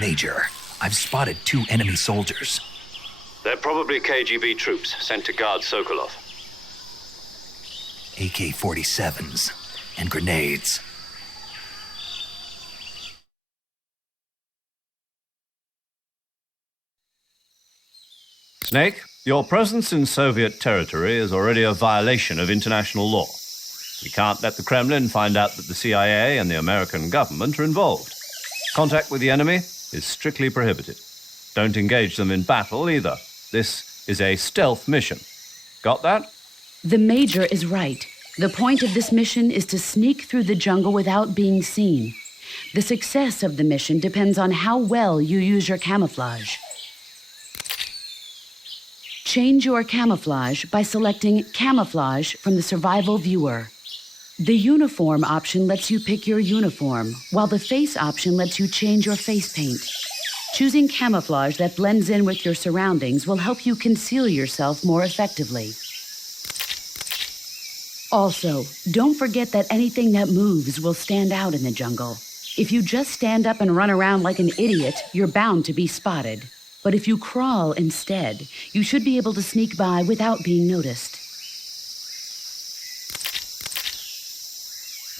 Major, I've spotted 2 enemy soldiers. They're probably KGB troops sent to guard Sokolov. AK-47s and grenades. Snake, your presence in Soviet territory is already a violation of international law. We can't let the Kremlin find out that the CIA and the American government are involved. Contact with the enemy is strictly prohibited. Don't engage them in battle either. This is a stealth mission. Got that? The Major is right. The point of this mission is to sneak through the jungle without being seen. The success of the mission depends on how well you use your camouflage. Change your camouflage by selecting Camouflage from the Survival Viewer. The Uniform option lets you pick your uniform, while the Face option lets you change your face paint. Choosing camouflage that blends in with your surroundings will help you conceal yourself more effectively. Also, don't forget that anything that moves will stand out in the jungle. If you just stand up and run around like an idiot, you're bound to be spotted. But if you crawl instead, you should be able to sneak by without being noticed.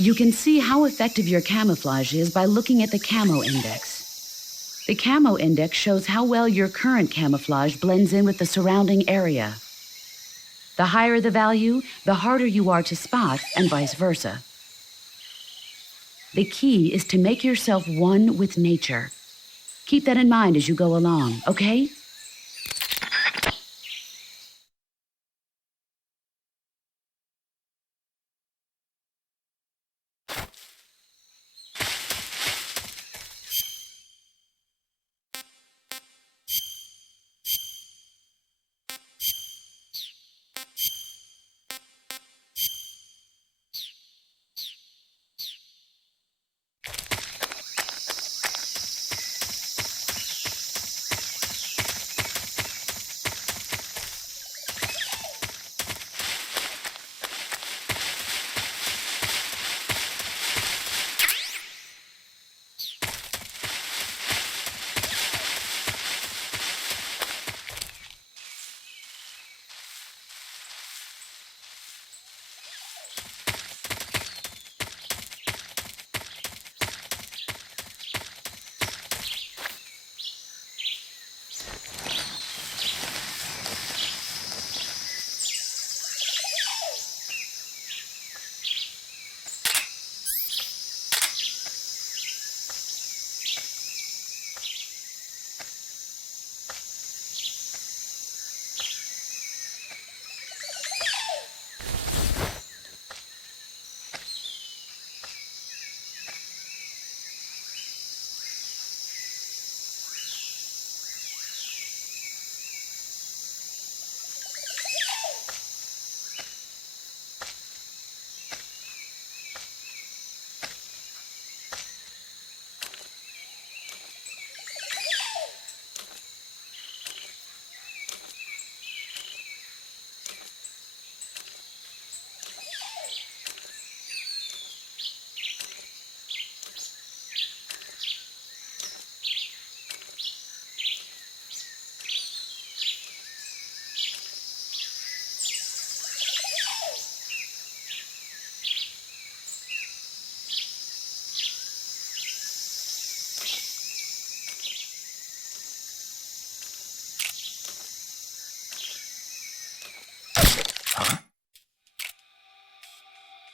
You can see how effective your camouflage is by looking at the Camo Index. The Camo Index shows how well your current camouflage blends in with the surrounding area. The higher the value, the harder you are to spot, and vice versa. The key is to make yourself one with nature. Keep that in mind as you go along, okay?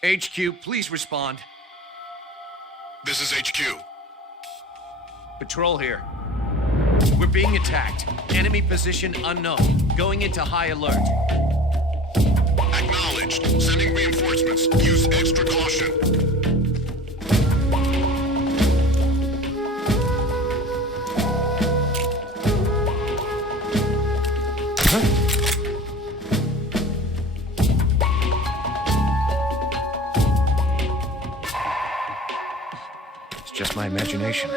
HQ, please respond. This is HQ. Patrol here. We're being attacked. Enemy position unknown. Going into high alert. Acknowledged. Sending reinforcements. Use extra caution. Just my imagination.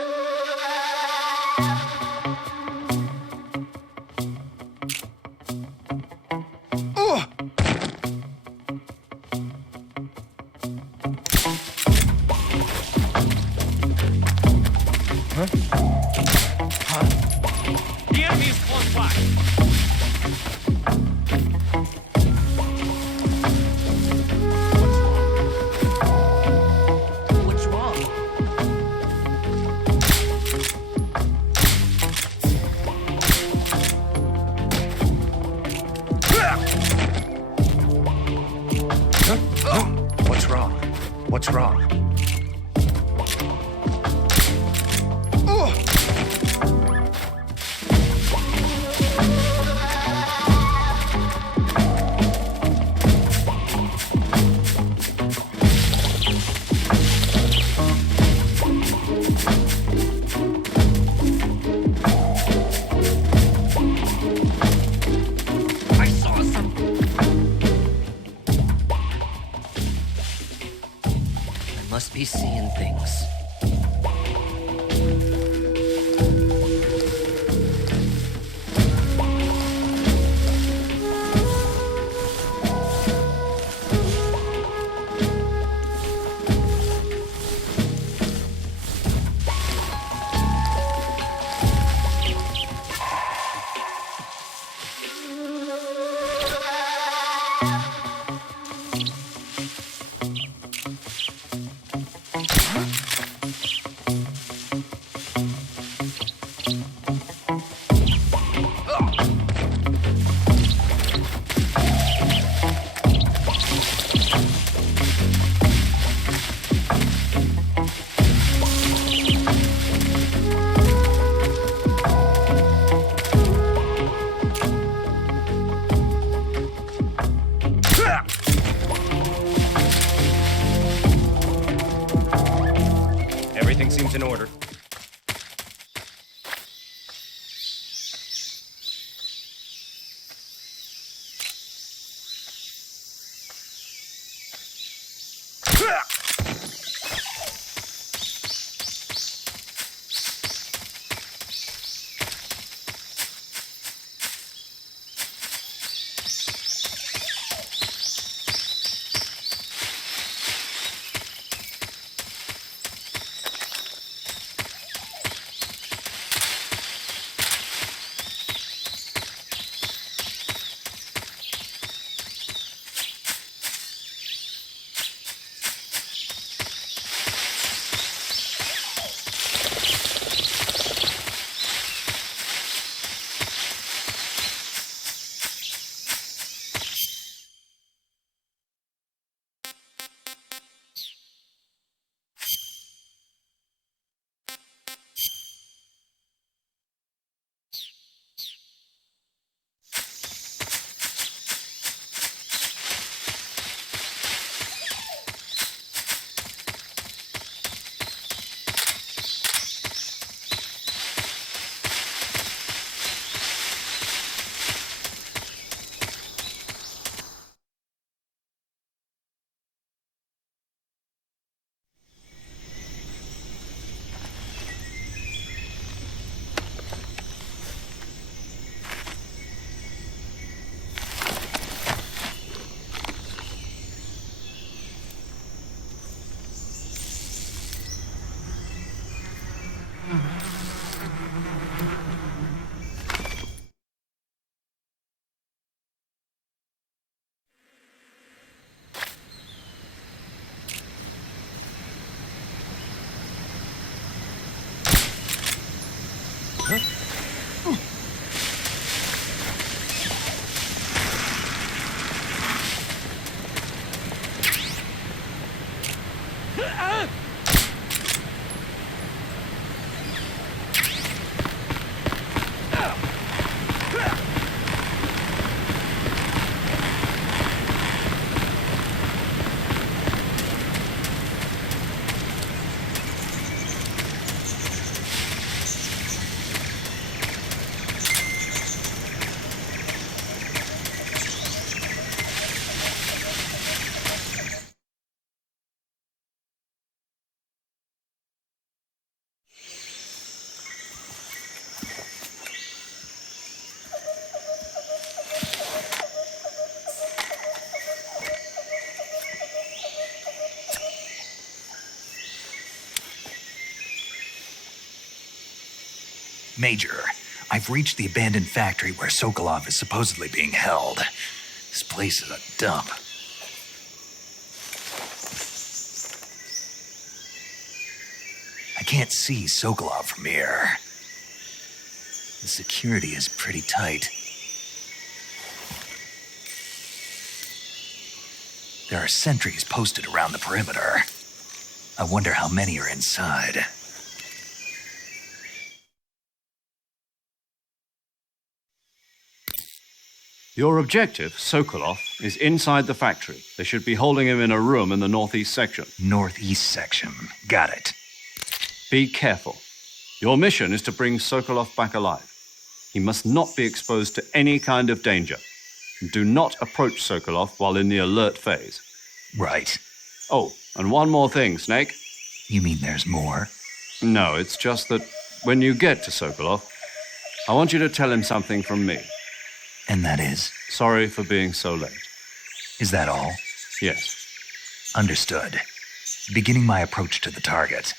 The enemy is close by. What's wrong? What's wrong? What's wrong? I saw something. I must be seeing things. Everything seems in order. Major, I've reached the abandoned factory where Sokolov is supposedly being held. This place is a dump. I can't see Sokolov from here. The security is pretty tight. There are sentries posted around the perimeter. I wonder how many are inside. Your objective, Sokolov, is inside the factory. They should be holding him in a room in the northeast section. Northeast section. Got it. Be careful. Your mission is to bring Sokolov back alive. He must not be exposed to any kind of danger. Do not approach Sokolov while in the alert phase. Right. Oh, and one more thing, Snake. You mean there's more? No, it's just that when you get to Sokolov, I want you to tell him something from me. And that is? Sorry for being so late. Is that all? Yes. Understood. Beginning my approach to the target.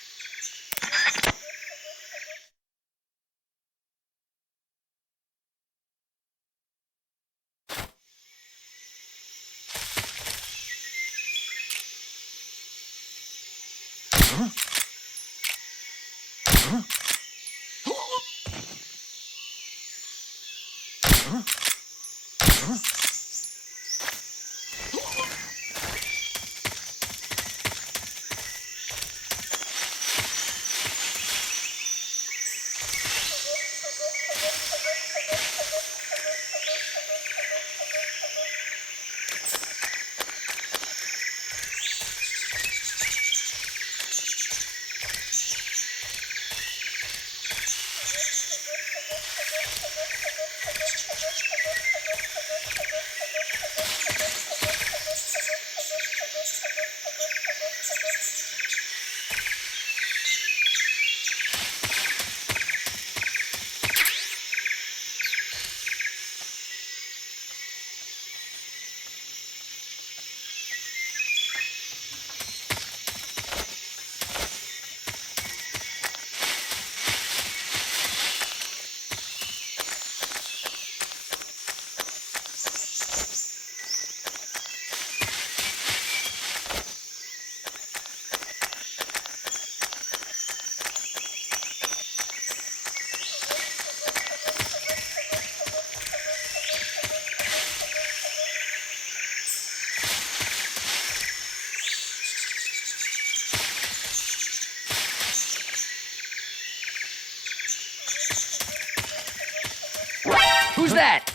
Who's that?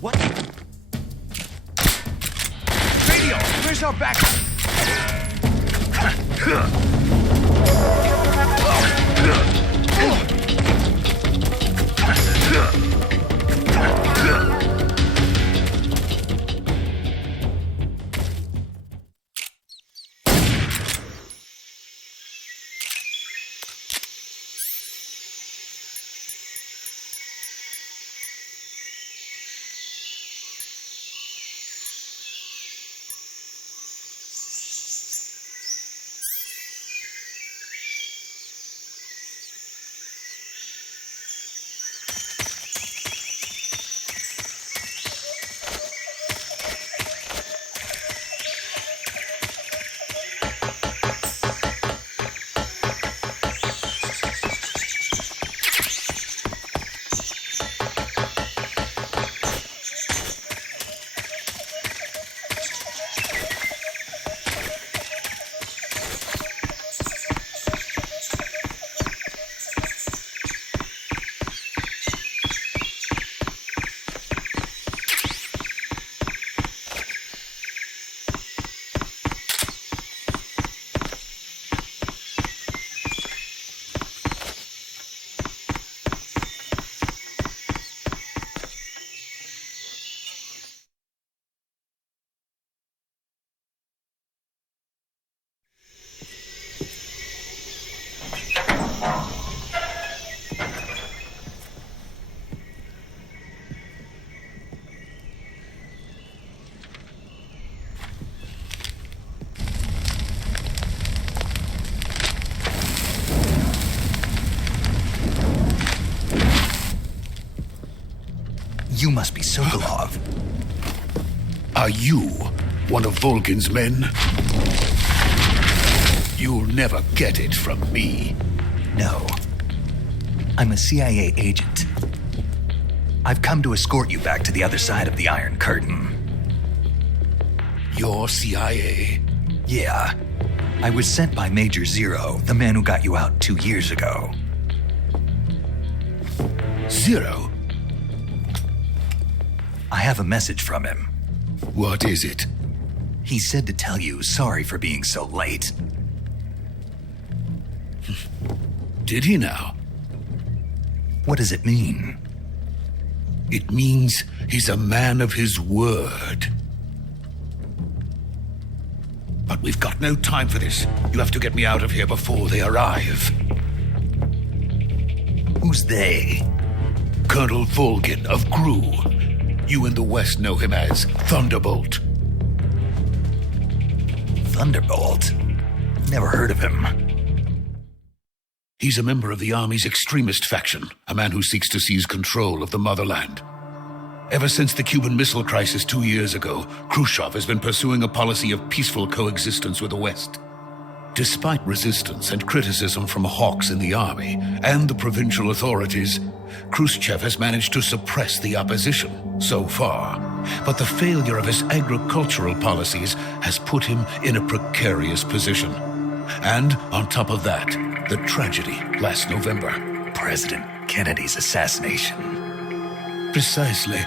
What? Radio, where's our backup? You must be Sokolov. Are you one of Volgin's men? You'll never get it from me. No. I'm a CIA agent. I've come to escort you back to the other side of the Iron Curtain. You're CIA? Yeah. I was sent by Major Zero, the man who got you out 2 years ago. Zero? I have a message from him. What is it? He said to tell you sorry for being so late. Did he now? What does it mean? It means he's a man of his word. But we've got no time for this. You have to get me out of here before they arrive. Who's they? Colonel Volgin of GRU. You in the West know him as Thunderbolt. Thunderbolt? Never heard of him. He's a member of the Army's extremist faction, a man who seeks to seize control of the motherland. Ever since the Cuban Missile Crisis 2 years ago, Khrushchev has been pursuing a policy of peaceful coexistence with the West. Despite resistance and criticism from hawks in the army and the provincial authorities, Khrushchev has managed to suppress the opposition so far. But the failure of his agricultural policies has put him in a precarious position. And on top of that, the tragedy last November. President Kennedy's assassination. Precisely.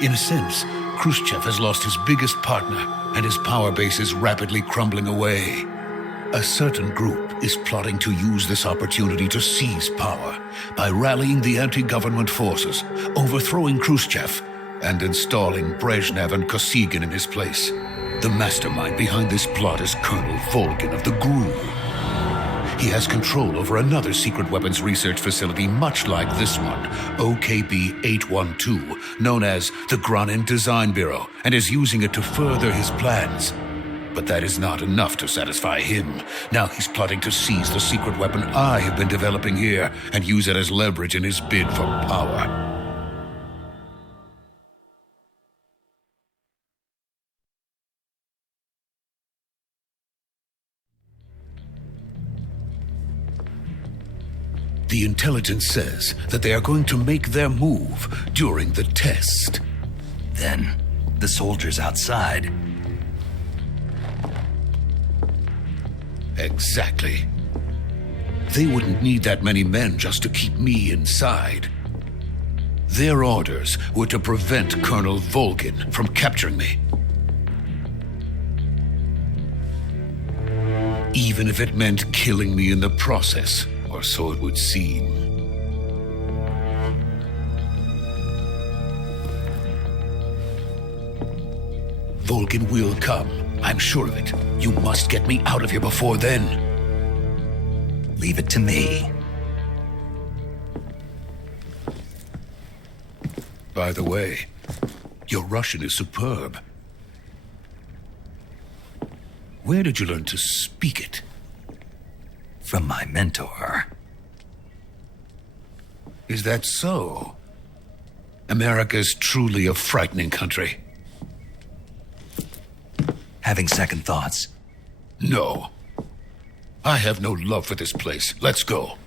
In a sense, Khrushchev has lost his biggest partner, and his power base is rapidly crumbling away. A certain group is plotting to use this opportunity to seize power by rallying the anti-government forces, overthrowing Khrushchev, and installing Brezhnev and Kosygin in his place. The mastermind behind this plot is Colonel Volgin of the GRU. He has control over another secret weapons research facility much like this one, OKB-812, known as the Granin Design Bureau, and is using it to further his plans. But that is not enough to satisfy him. Now he's plotting to seize the secret weapon I have been developing here and use it as leverage in his bid for power. The intelligence says that they are going to make their move during the test. Then, the soldiers outside. Exactly. They wouldn't need that many men just to keep me inside. Their orders were to prevent Colonel Volgin from capturing me. Even if it meant killing me in the process, or so it would seem. Volgin will come. I'm sure of it. You must get me out of here before then. Leave it to me. By the way, your Russian is superb. Where did you learn to speak it? From my mentor. Is that so? America's truly a frightening country. Having second thoughts? No. I have no love for this place. Let's go.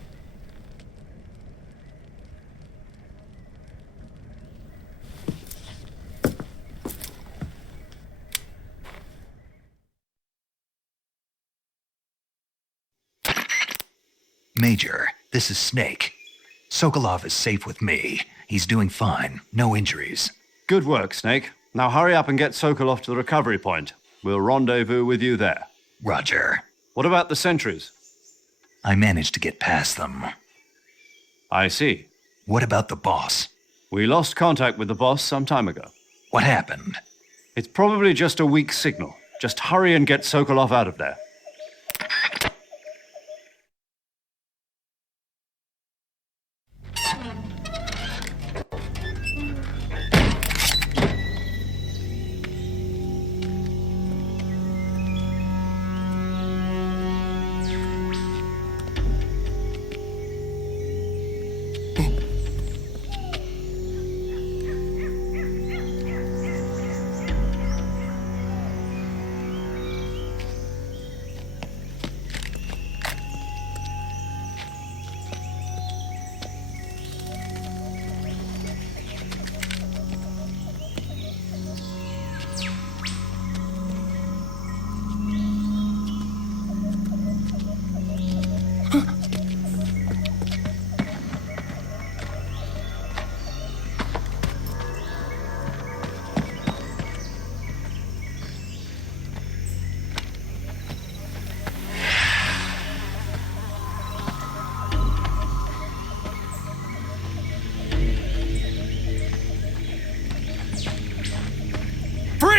Major, this is Snake. Sokolov is safe with me. He's doing fine. No injuries. Good work, Snake. Now hurry up and get Sokolov to the recovery point. We'll rendezvous with you there. Roger. What about the sentries? I managed to get past them. I see. What about the boss? We lost contact with the boss some time ago. What happened? It's probably just a weak signal. Just hurry and get Sokolov out of there.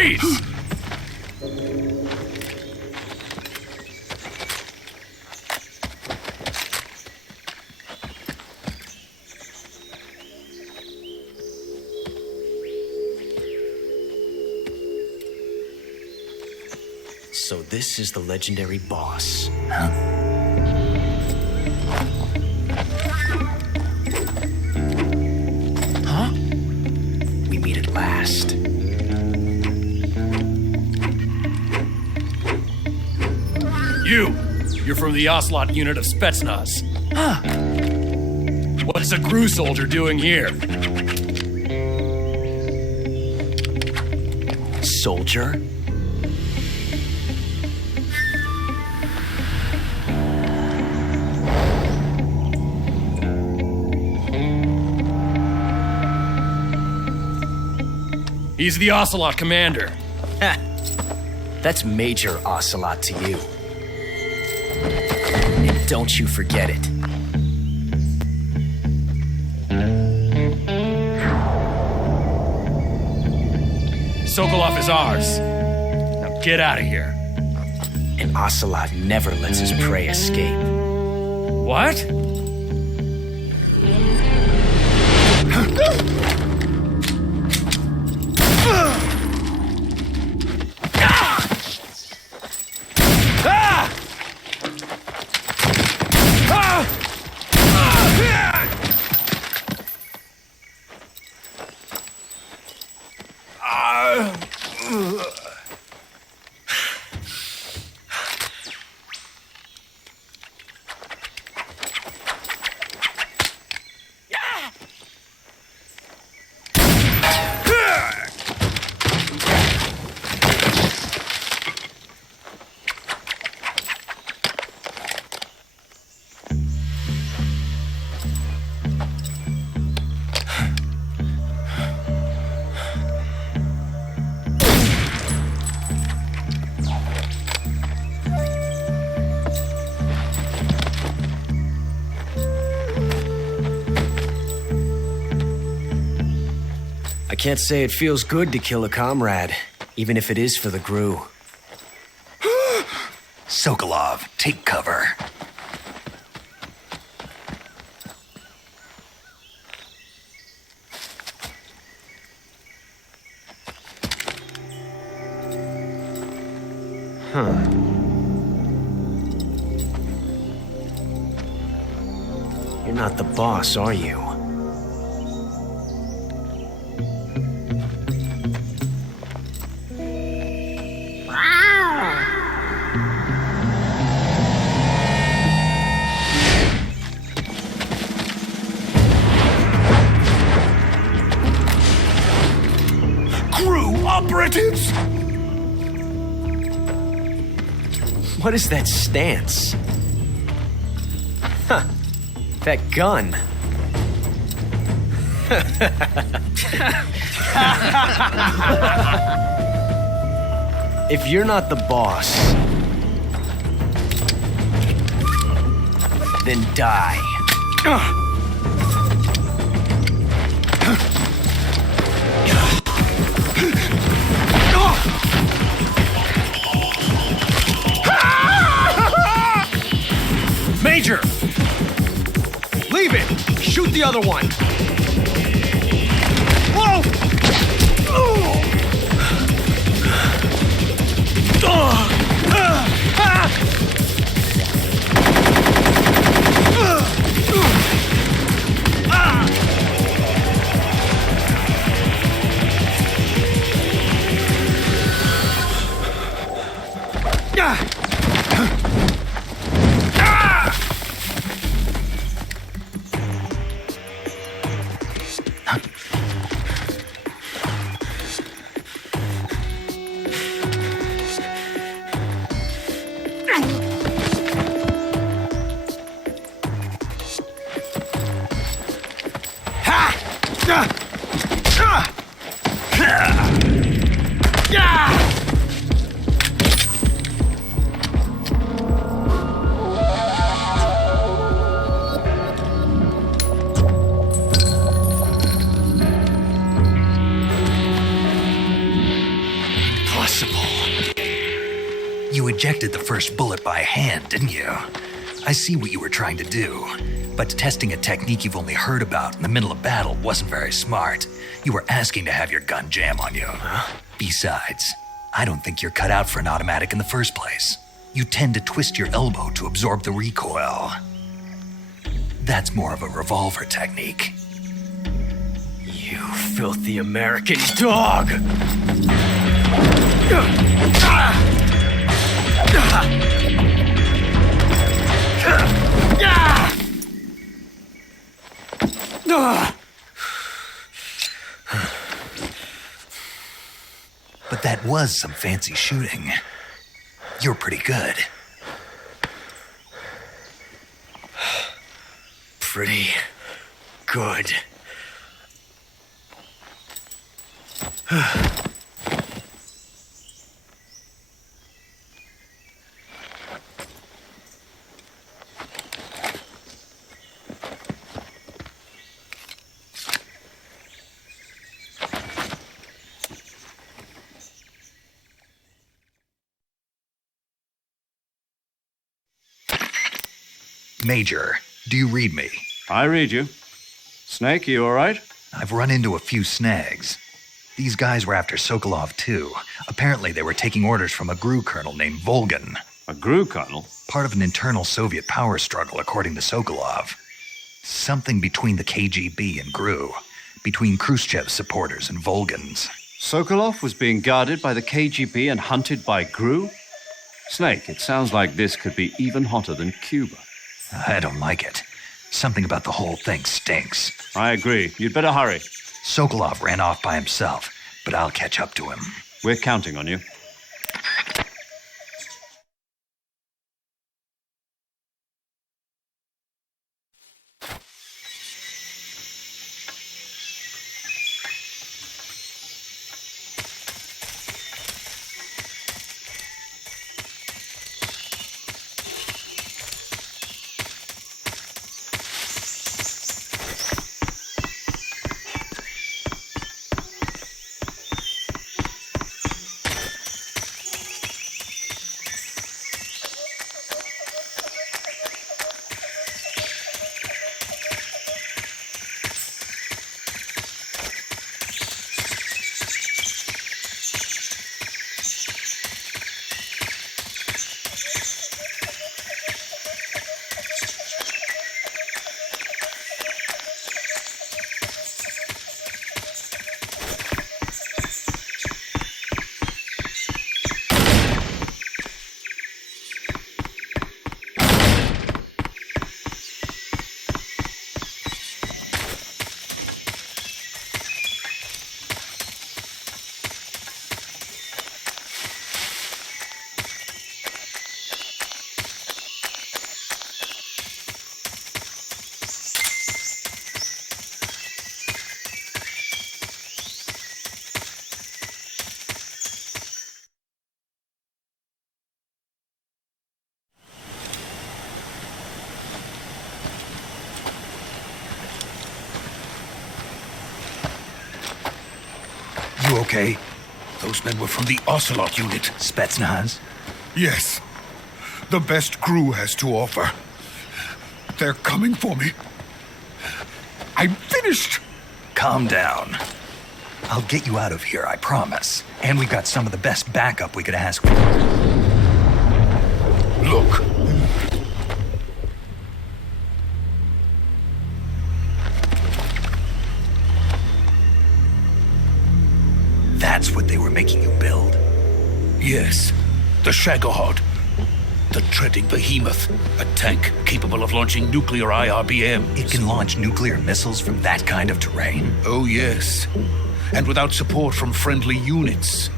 Freeze! So this is the legendary boss. Huh? We meet at last. You're from the Ocelot unit of Spetsnaz. Huh. What is a crew soldier doing here? Soldier? He's the Ocelot commander. That's Major Ocelot to you. And don't you forget it. Sokolov is ours. Now get out of here. And Ocelot never lets his prey escape. What? I can't say it feels good to kill a comrade, even if it is for the GRU. Sokolov, take cover. You're not the boss, are you? GRU operatives! What is that stance? Huh. That gun. If you're not the boss, then die. Major! Leave it! Shoot the other one! Whoa! ejected the first bullet by hand, didn't you? I see what you were trying to do, but testing a technique you've only heard about in the middle of battle wasn't very smart. You were asking to have your gun jam on you. Besides, I don't think you're cut out for an automatic in the first place. You tend to twist your elbow to absorb the recoil. That's more of a revolver technique. You filthy American dog! But that was some fancy shooting. You're pretty good. Pretty good. Major, do you read me? I read you. Snake, you all right? I've run into a few snags. These guys were after Sokolov, too. Apparently, they were taking orders from a GRU colonel named Volgan. A GRU colonel? Part of an internal Soviet power struggle, according to Sokolov. Something between the KGB and GRU. Between Khrushchev's supporters and Volgan's. Sokolov was being guarded by the KGB and hunted by GRU? Snake, it sounds like this could be even hotter than Cuba. I don't like it. Something about the whole thing stinks. I agree. You'd better hurry. Sokolov ran off by himself, but I'll catch up to him. We're counting on you. You okay? Those men were from the Ocelot unit. Spetsnaz? Yes. The best GRU has to offer. They're coming for me. I'm finished. Calm down. I'll get you out of here, I promise. And we've got some of the best backup we could ask for. Look. That's what they were making you build? Yes. The Shagohod. The treading behemoth. A tank capable of launching nuclear IRBMs. It can launch nuclear missiles from that kind of terrain? Oh, yes. And without support from friendly units.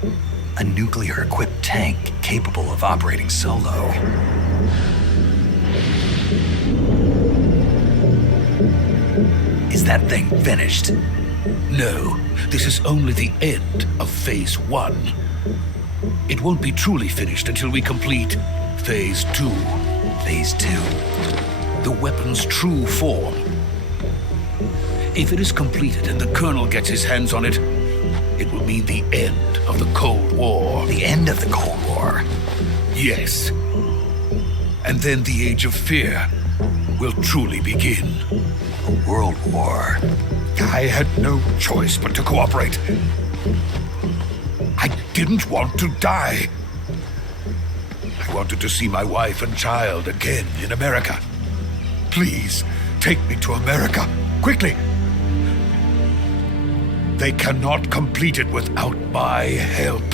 A nuclear-equipped tank capable of operating solo. Is that thing finished? No, this is only the end of Phase 1. It won't be truly finished until we complete Phase 2. Phase 2? The weapon's true form. If it is completed and the Colonel gets his hands on it, it will mean the end of the Cold War. The end of the Cold War? Yes. And then the age of fear will truly begin. A world war. I had no choice but to cooperate. I didn't want to die. I wanted to see my wife and child again in America. Please, take me to America, quickly. They cannot complete it without my help.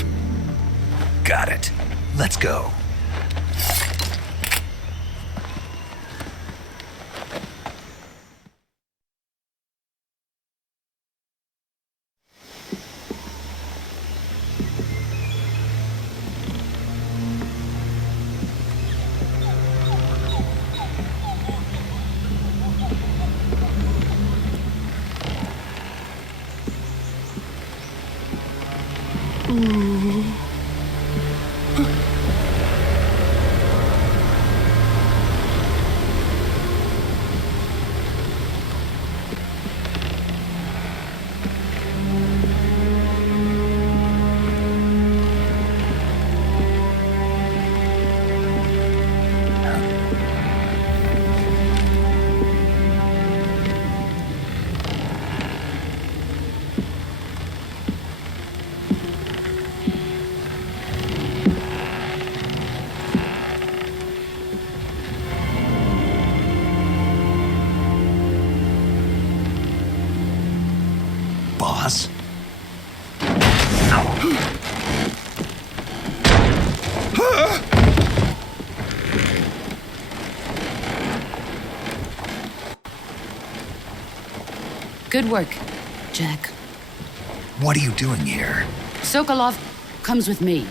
Got it. Let's go. Boss? Good work, Jack. What are you doing here? Sokolov comes with me.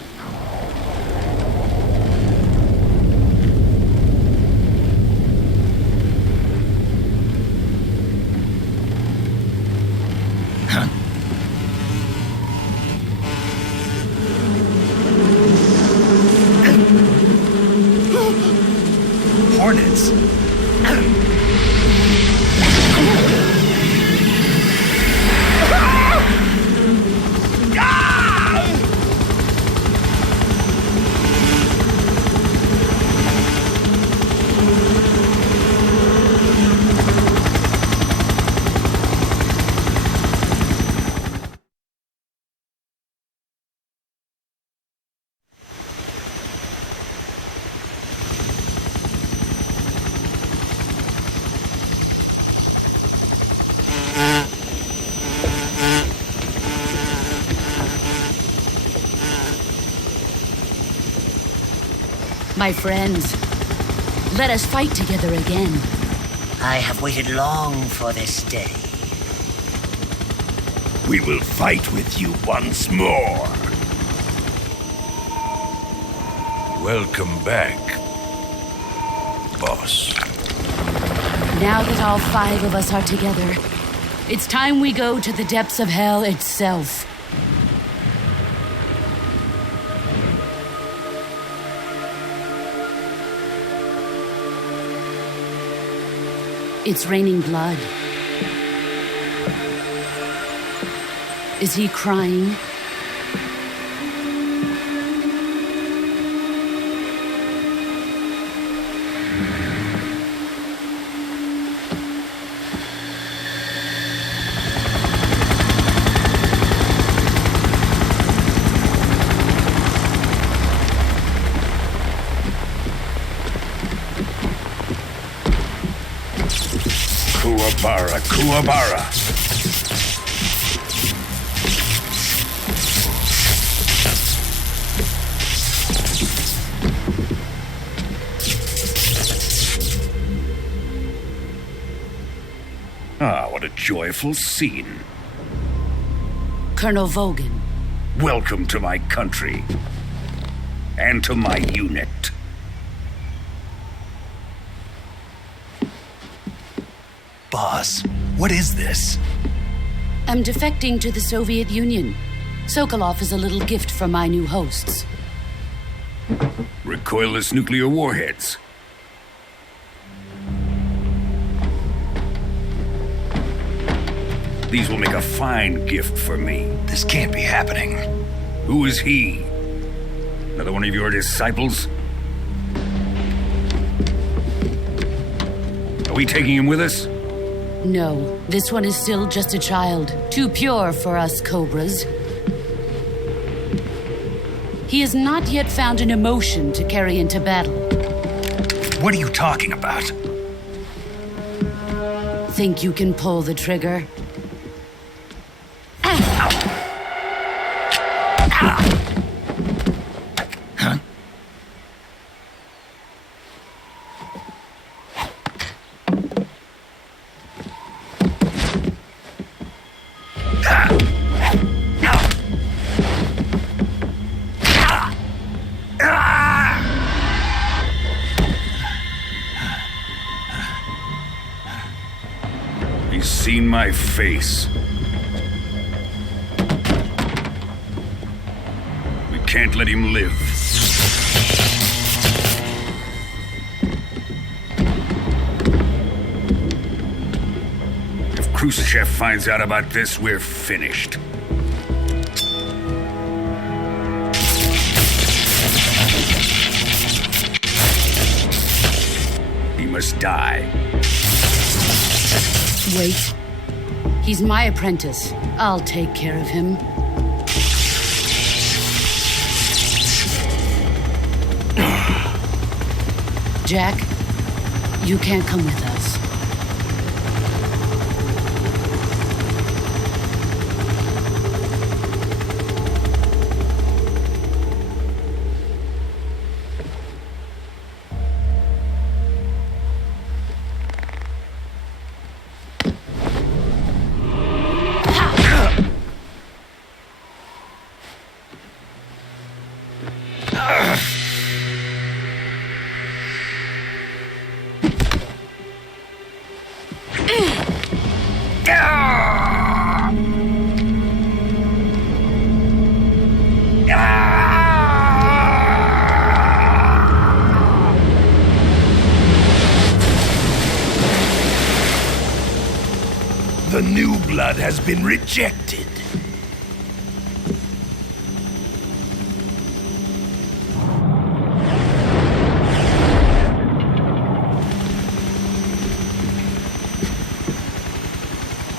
Hornets. My friends, let us fight together again. I have waited long for this day. We will fight with you once more. Welcome back, boss. Now that all 5 of us are together, it's time we go to the depths of hell itself. It's raining blood. Is he crying? Kuwabara, Kuwabara. Ah, what a joyful scene. Colonel Vogan. Welcome to my country. And to my unit. Boss, what is this? I'm defecting to the Soviet Union. Sokolov is a little gift from my new hosts. Recoilless nuclear warheads. These will make a fine gift for me. This can't be happening. Who is he? Another one of your disciples? we taking him with us? No, this one is still just a child. Too pure for us cobras. He has not yet found an emotion to carry into battle. What are you talking about? Think you can pull the trigger? He's seen my face. We can't let him live. If Khrushchev finds out about this, we're finished. He must die. Wait. He's my apprentice. I'll take care of him. Jack, you can't come with us. The new blood has been rejected.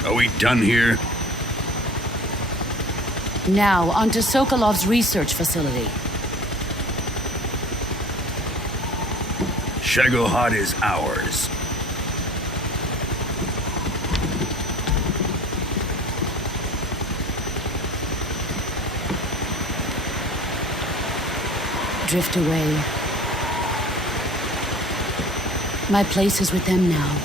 Are we done here? Now, onto Sokolov's research facility. Shagohod is ours. Drift away. My place is with them now.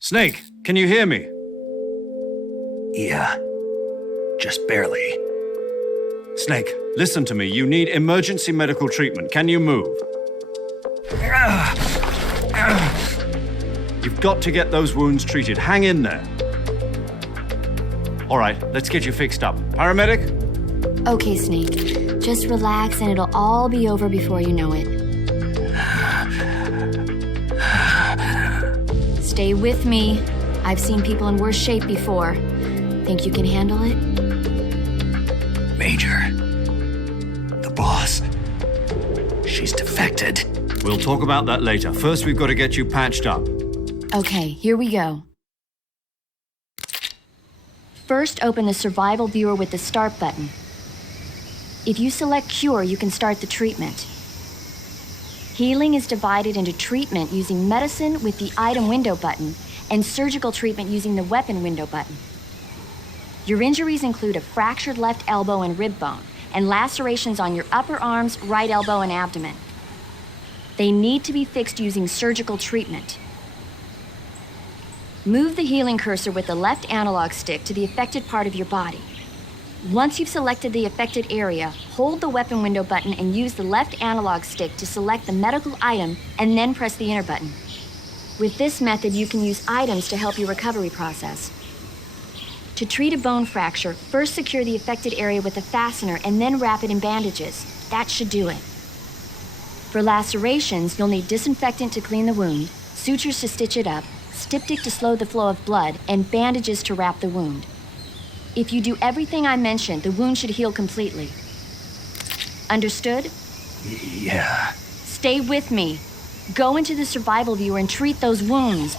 Snake, can you hear me? Yeah, just barely. Snake, listen to me. You need emergency medical treatment. Can you move? You've got to get those wounds treated. Hang in there. All right, let's get you fixed up. Paramedic? Okay, Snake. Just relax and it'll all be over before you know it. Stay with me. I've seen people in worse shape before. Think you can handle it? Major, the boss, she's defected. We'll talk about that later. First, we've got to get you patched up. Okay, here we go. First, open the survival viewer with the start button. If you select cure, you can start the treatment. Healing is divided into treatment using medicine with the item window button and surgical treatment using the weapon window button. Your injuries include a fractured left elbow and rib bone and lacerations on your upper arms, right elbow, and abdomen. They need to be fixed using surgical treatment. Move the healing cursor with the left analog stick to the affected part of your body. Once you've selected the affected area, hold the weapon window button and use the left analog stick to select the medical item and then press the enter button. With this method, you can use items to help your recovery process. To treat a bone fracture, first secure the affected area with a fastener and then wrap it in bandages. That should do it. For lacerations, you'll need disinfectant to clean the wound, sutures to stitch it up, styptic to slow the flow of blood, and bandages to wrap the wound. If you do everything I mentioned, the wound should heal completely. Understood? Yeah. Stay with me. Go into the survival viewer and treat those wounds.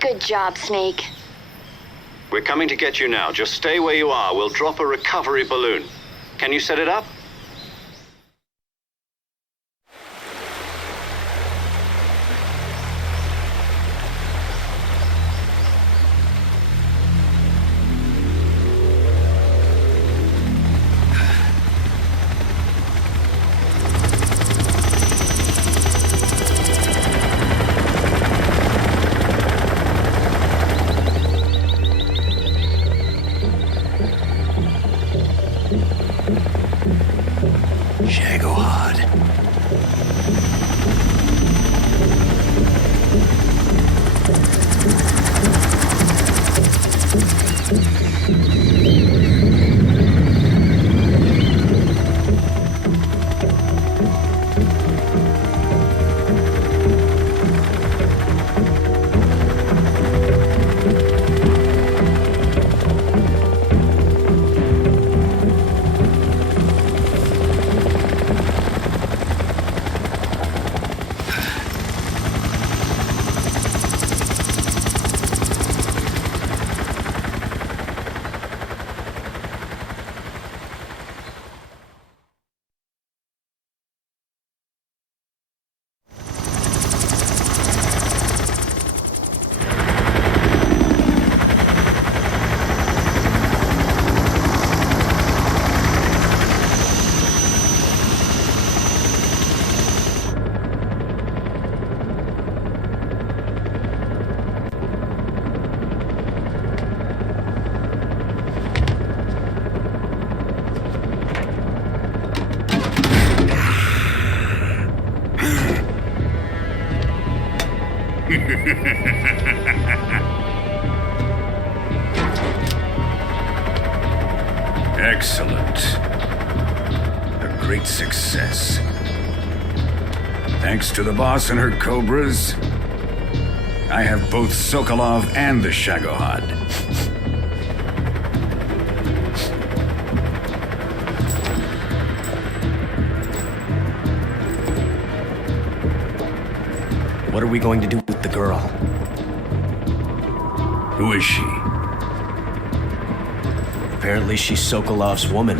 Good job, Snake. We're coming to get you now. Just stay where you are. We'll drop a recovery balloon. Can you set it up? Excellent. The great success. Thanks to the boss and her cobras, I have both Sokolov and the Shagohod. What are we going to do with the girl? Who is she? Apparently she's Sokolov's woman.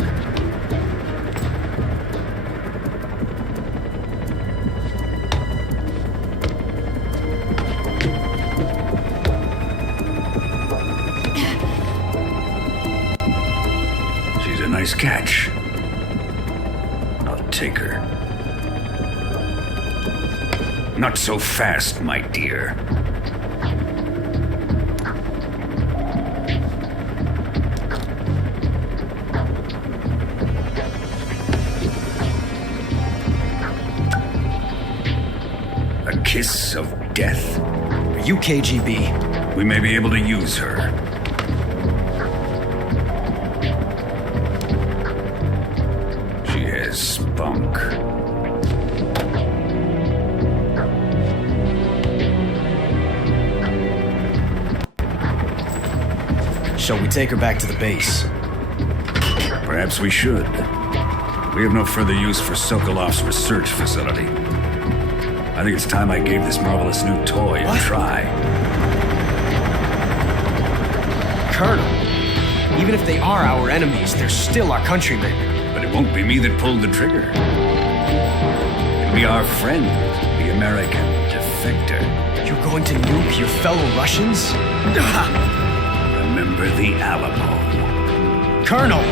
She's a nice catch. I'll take her. Not so fast, my dear. A kiss of death? Are you KGB? We may be able to use her. She has spunk. Shall we take her back to the base? Perhaps we should. We have no further use for Sokolov's research facility. I think it's time I gave this marvelous new toy a try. Colonel, even if they are our enemies, they're still our countrymen. But it won't be me that pulled the trigger. It'll be our friend, the American defector. You're going to nuke your fellow Russians? Remember the Alamo. Colonel!